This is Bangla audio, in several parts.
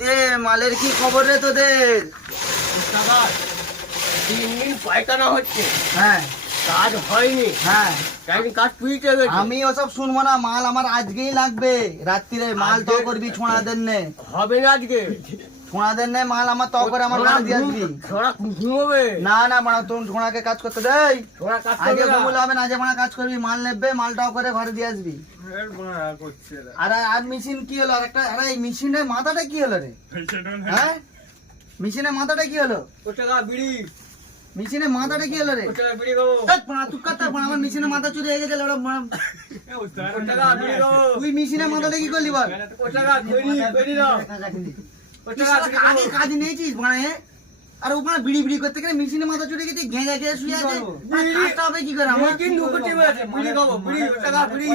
এ মালের কি খবর রে তোদের? 3 দিন পায়খানা হচ্ছে, হ্যাঁ কাজ হয়নি। হ্যাঁ, কাজ পুইতে গেছে। আমি ওসব শুনবো না, মাল আমার আজকেই লাগবে রাত্রিরে। মাল তো করবি ছোঁড়াদের নে, হবে না আজকে। ছোঁড়াদের নে মাল আমার তো করে আমার ঘরে দিয়ে আসবি। ছোড়া ঘুমোবে না না মানে তোর ছোঁড়াকে কাজ করতে দেই। ছোড়া কাজ আজকে করবে না। ঘুমলে হবে না, আজকে মানে কাজ করবি, মাল নেবে, মালটাও করে ঘরে দিয়ে আসবি। আর মেশিন কি হলো? আর একটা আরে এই মেশিনের মাথাটা কি হলো রে? হ্যাঁ মেশিনের মাথাটা কি হলো? টাকা বিড়ি, মেশিনের মাথাটা কি হলো রে? টাকা বিড়ি খাবো, তুই কথা আমার মেশিনের মাথা চুরি হয়ে গেছে। টাকা বিড়ি খাবো। তুই মেশিনের মাথাটা কি করলি বল? টাকা খৈনি খৈনি দাও। আগে কাজ নিয়েছিস মানে? আর ওখানে বিড়ি বিড়ি করতে গেলে মেশিনের মাথা চুরি গেছে, ঘেঁজা খেয়ে শুয়ে আছে। কাজটা হবে কি করে আমার? কিন্তু করতে বলেছে বিড়ি খাবো, বিড়ি টাকা বিড়ি।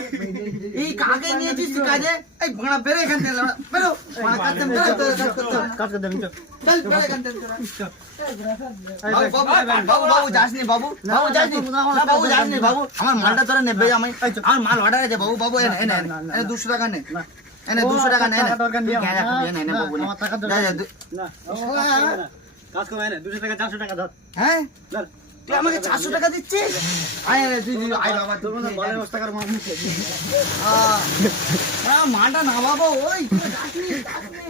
এই কাকে নিয়েছিস তুই কাজে? এই ভাড়া বেরো এখান থেকে, বেরো ভাড়া কাজ করতে হবে, কাজ করতে হবে। চল বেরো এখান থেকে বাবু যাসনি, বাবু বাবু যাসনি, বাবু যাসনি বাবু। আমার মালটা তোরা নেবে, আমার মাল অর্ডার আছে বাবু। বাবু এনে এনে এনে 200 টাকা নে, এনে 200 টাকা নে, এনে বাবু কাজ করে না 200 টাকা 400 টাকা ধর। হ্যাঁ তুই আমাকে 400 টাকা দিচ্ছিস? আয় তুই আয় বাবা, তোর বলের বস্তা করে মাল মুখে মালটা না বাবা, ওই যাসনি যাসনি